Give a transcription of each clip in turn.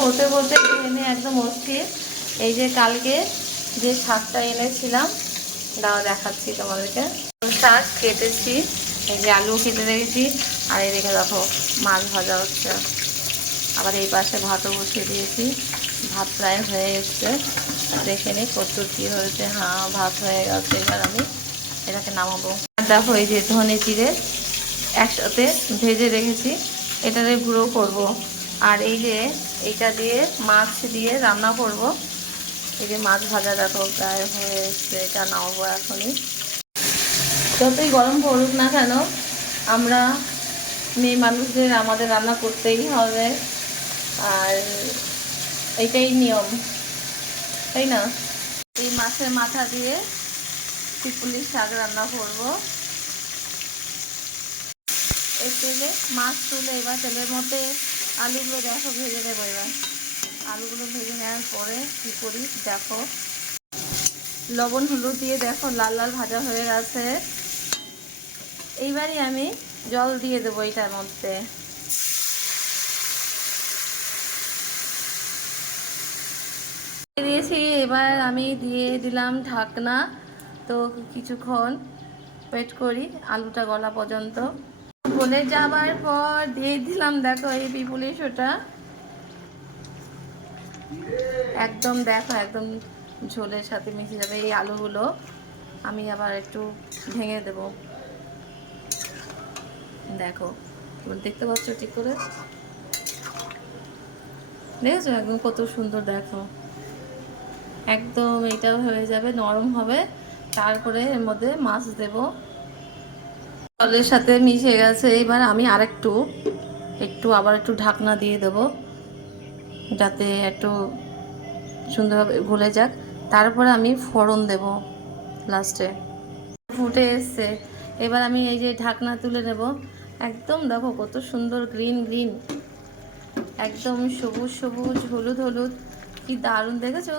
করতে করতে ট্রেনে একদম অস্থির। এই যে কালকে যে শাকটা এনেছিলাম, দাও দেখাচ্ছি তোমাদেরকে। শাক কেটেছি, এই যে আলু কেটে রেখেছি, আর এই দেখে দেখো মাছ ভাজা হচ্ছে। আবার এই পাশে ভাতও বসিয়ে দিয়েছি, ভাত প্রায় হয়ে এসছে। দেখে নিই কতদূর কী হয়েছে। হ্যাঁ, ভাত হয়ে গেছে। এবার আমি এটাকে নামাবো। আর দেখো এই যে ধনে জিরে একসাথে ভেজে রেখেছি, এটারে গুঁড়ো করব। আর এই যে এইটা দিয়ে মাছ দিয়ে রান্না করব। এই যে মাছ ভাজা দেখো প্রায় হয়ে এসছে, এটা নামাবো এখনই। যতই গরম পড়ুক না কেন, আমরা মেয়ে মানুষদের আমাদের রান্না করতেই হবে, আর এইটাই নিয়ম, তাই না? এই মাছের মাথা দিয়ে পিপুলির শাক রান্না করব। এই তেলে মাছ তুলে এবার তেলের মধ্যে আলুগুলো দেখো ভেজে দেবো। এবার আলুগুলো ভেজে নেওয়ার পরে কী করি দেখো, লবণ হলুদ দিয়ে দেখো লাল লাল ভাজা হয়ে গেছে। এইবারই আমি জল দিয়ে দেবো এটার মধ্যে। দিয়েছি, এবার আমি দিয়ে দিলাম ঢাকনা। তো কিছুক্ষণ ওয়েট করি আলুটা গলা পর্যন্ত। গলে যাবার পর দিয়ে দিলাম দেখো এই পিপুলি শোটা। একদম দেখো একদম ঝোলের সাথে মিশে যাবে এই আলুগুলো। আমি আবার একটু ভেঙে দেব, দেখো দেখতে পাচ্ছ ঠিক করে, দেখেছো একদম কত সুন্দর। দেখো একদম এটা হয়ে যাবে, নরম হবে। তারপরে এর মধ্যে মাছ দেব, জলের সাথে মিশে গেছে। এবার আমি আরেকটু আবার একটু ঢাকনা দিয়ে দেব, যাতে একটু সুন্দরভাবে গলে যাক। তারপরে আমি ফোড়ন দেব লাস্টে। ফুটে এসছে, এবার আমি এই যে ঢাকনা তুলে নেব। একদম দেখো কত সুন্দর গ্রিন গ্রিন, একদম সবুজ সবুজ হলুদ হলুদ, কি দারুণ দেখেছো।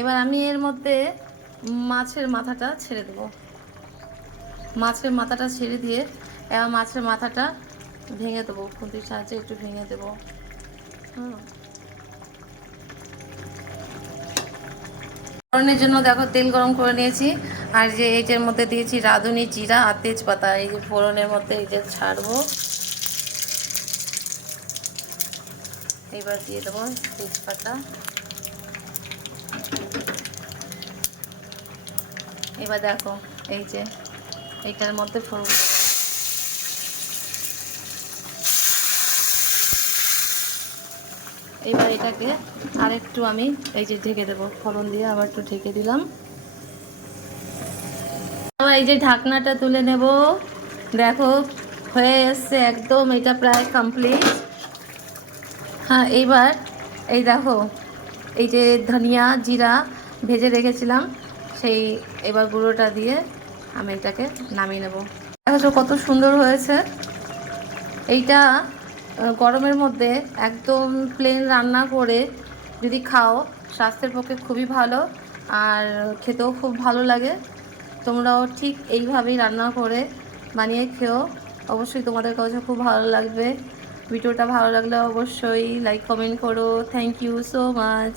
এবার আমি এর মধ্যে মাছের মাথাটা ছেড়ে দেব। মাছের মাথাটা ছেড়ে দিয়ে এবার মাছের মাথাটা ভেঙে দেবো, খুন্তির সাহায্যে একটু ভেঙে দেবো। ফোড়নের জন্য দেখো তেল গরম করে নিয়েছি, আর যে এইটার মধ্যে দিয়েছি রাঁধুনি জিরা আর তেজপাতা। এই যে ফোড়নের মধ্যে এই যে ছাড়বো, এবার দিয়ে দেবো তেজপাতা। এবার দেখো এই যে এইটার মধ্যে ফোড়ন দেবো। এবার এটাকে আরেকটু আমি এই যে ঢেকে দেবো, ফোড়ন দিয়ে আবার একটু ঢেকে দিলাম। আবার এই যে ঢাকনাটা তুলে নেব, দেখো হয়ে এসছে একদম, এটা প্রায় কমপ্লিট। হ্যাঁ, এইবার এই দেখো এই যে ধনিয়া জিরা ভেজে রেখেছিলাম, সেই এবার গুঁড়োটা দিয়ে আমি এটাকে নামিয়ে নেব। দেখো কত সুন্দর হয়েছে। এইটা গরমের মধ্যে একদম প্লেন রান্না করে যদি খাও, স্বাস্থ্যের পক্ষে খুবই ভালো, আর খেতেও খুব ভালো লাগে। তোমরাও ঠিক এইভাবেই রান্না করে বানিয়ে খেও, অবশ্যই তোমাদের কাছে খুব ভালো লাগবে। ভিডিওটা ভালো লাগলে অবশ্যই লাইক কমেন্ট করো। Thank you so much.